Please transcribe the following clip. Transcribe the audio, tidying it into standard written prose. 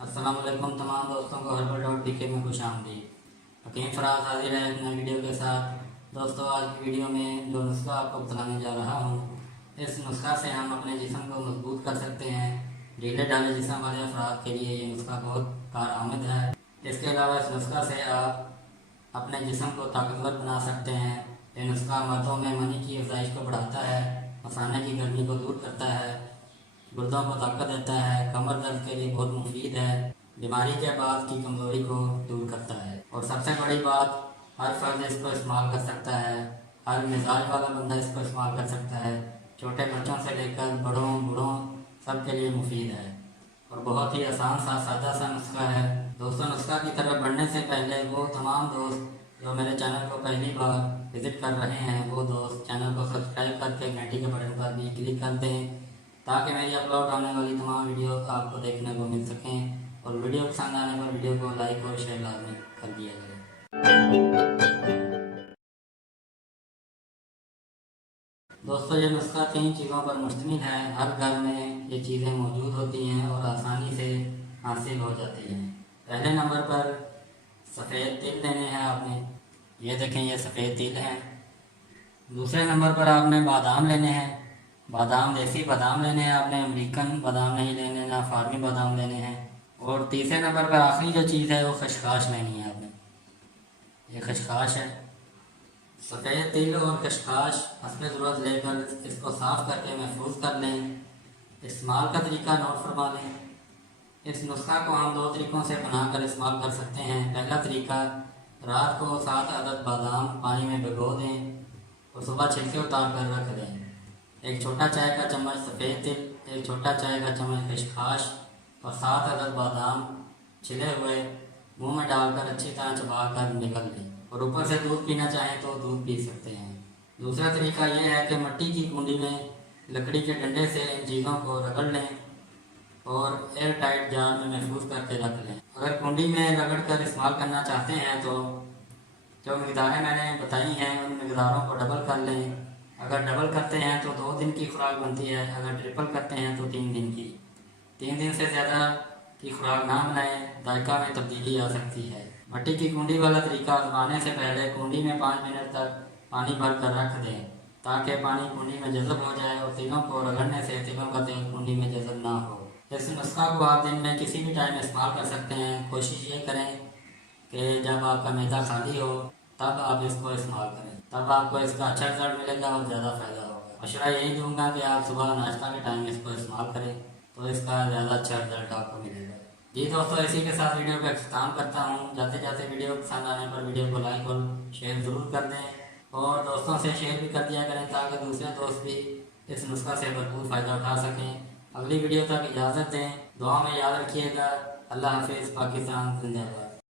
अस्सलाम वालेकुम तमाम दोस्तों को हर्बल.pk में खुश आमदीद। हकीम फराज हाजिर है एक नई वीडियो के साथ। दोस्तों आज की वीडियो में जो नुस्खा आपको बताने जा रहा हूँ, इस नुस्खा से हम अपने जिस्म को मजबूत कर सकते हैं। ढीले ढाले जिस्म वाले अफराद के लिए ये नुस्खा बहुत कारआमद है। इसके अलावा इस नुस्खा से आप अपने जिस्म को ताकतवर बना सकते हैं। ये नुस्खा मर्दों में मनी की अफजाइश को बढ़ाता है, मसाने की गर्मी को दूर करता है, गुर्दों को ताकत देता है, कमर दर्द के लिए बहुत मुफीद है, बीमारी के बाद की कमजोरी को दूर करता है। और सबसे बड़ी बात, हर फर्द इसको इस्तेमाल कर सकता है, हर मिजाज वाला बंदा इसको इस्तेमाल कर सकता है। छोटे बच्चों से लेकर बड़ों बूढ़ों सब के लिए मुफीद है और बहुत ही आसान सा सादा सा नुस्खा है। दोस्तों नुस्खा की तरफ बढ़ने से पहले वो तमाम दोस्त जो मेरे चैनल को पहली बार विज़िट कर रहे हैं, वो दोस्त चैनल को सब्सक्राइब करके घंटी के बटन पर भी क्लिक कर दें ताकि मेरी अपलोड होने वाली तमाम वीडियो आपको देखने को मिल सकें। और वीडियो पसंद आने पर वीडियो को लाइक और शेयर लाजमी कर दिया जाए। दोस्तों ये नुस्खा 3 चीज़ों पर मुश्तमिल है। हर घर में ये चीज़ें मौजूद होती हैं और आसानी से हासिल हो जाती हैं। पहले नंबर पर सफ़ेद तिल लेने हैं आपने, ये देखें ये सफ़ेद तिल हैं। दूसरे नंबर पर आपने बादाम लेने हैं, बादाम देसी बादाम लेने हैं आपने, अमेरिकन बादाम नहीं लेने, ना फार्मी बादाम लेने हैं। और तीसरे नंबर पर आखिरी जो चीज़ है वो खशखाश लेनी है आपने, ये खशखाश है। सफ़ेद तिल और खशखाश हस्ब ज़रूरत लेकर इसको साफ़ करके महफूज कर लें। इस्तेमाल का तरीका नोट फरमा लें। इस नुस्खा को हम 2 तरीक़ों से बनाकर इस्तेमाल कर सकते हैं। पहला तरीका, रात को 7 अदद बादाम पानी में भिगो दें और सुबह छिलके उतार कर रख दें। एक छोटा चाय का चम्मच सफ़ेद तिल, एक छोटा चाय का चम्मच खशखाश और 7 अदद बादाम छिले हुए मुंह में डालकर अच्छी तरह चबा कर निकल लें। और ऊपर से दूध पीना चाहें तो दूध पी सकते हैं। दूसरा तरीका यह है कि मिट्टी की कुंडी में लकड़ी के डंडे से इन चीज़ों को रगड़ लें और एयर टाइट जार में महफूज करके रख लें। अगर कुंडी में रगड़ कर इस्तेमाल करना चाहते हैं तो जो मकदारें मैंने बताई हैं उन मकदारों को डबल कर लें। अगर डबल करते हैं तो 2 दिन की खुराक बनती है, अगर ट्रिपल करते हैं तो 3 दिन की। 3 दिन से ज़्यादा की खुराक ना बनाएं, जायका में तब्दीली आ सकती है। मिट्टी की कुंडी वाला तरीका आजमाने से पहले कुंडी में 5 मिनट तक पानी भर कर रख दें ताकि पानी कुंडी में जज़ब हो जाए और तिलों को रगड़ने से तिलों का तेल कुंडी में जज़ब ना हो। इस नुस्खा को आप दिन में किसी भी टाइम इस्तेमाल कर सकते हैं। कोशिश ये करें कि जब आपका मैदा खाली हो तब आप इसको इस्तेमाल करें, तब आपको इसका अच्छा रिजल्ट मिलेगा और ज़्यादा फ़ायदा होगा। मशवरा यही दूंगा कि आप सुबह नाश्ता के टाइम इसको इस्तेमाल करें तो इसका ज़्यादा अच्छा रिजल्ट आपको मिलेगा। जी दोस्तों, इसी के साथ वीडियो का इख्तिताम करता हूँ। जाते जाते वीडियो पसंद आने पर वीडियो को लाइक और शेयर ज़रूर कर दें और दोस्तों से शेयर भी कर दिया करें ताकि दूसरे दोस्त भी इस नुस्खा से भरपूर फ़ायदा उठा सकें। अगली वीडियो तक इजाज़त दें, दुआ में याद रखिएगा। अल्लाह हाफिज़। पाकिस्तान जिंदाबाद।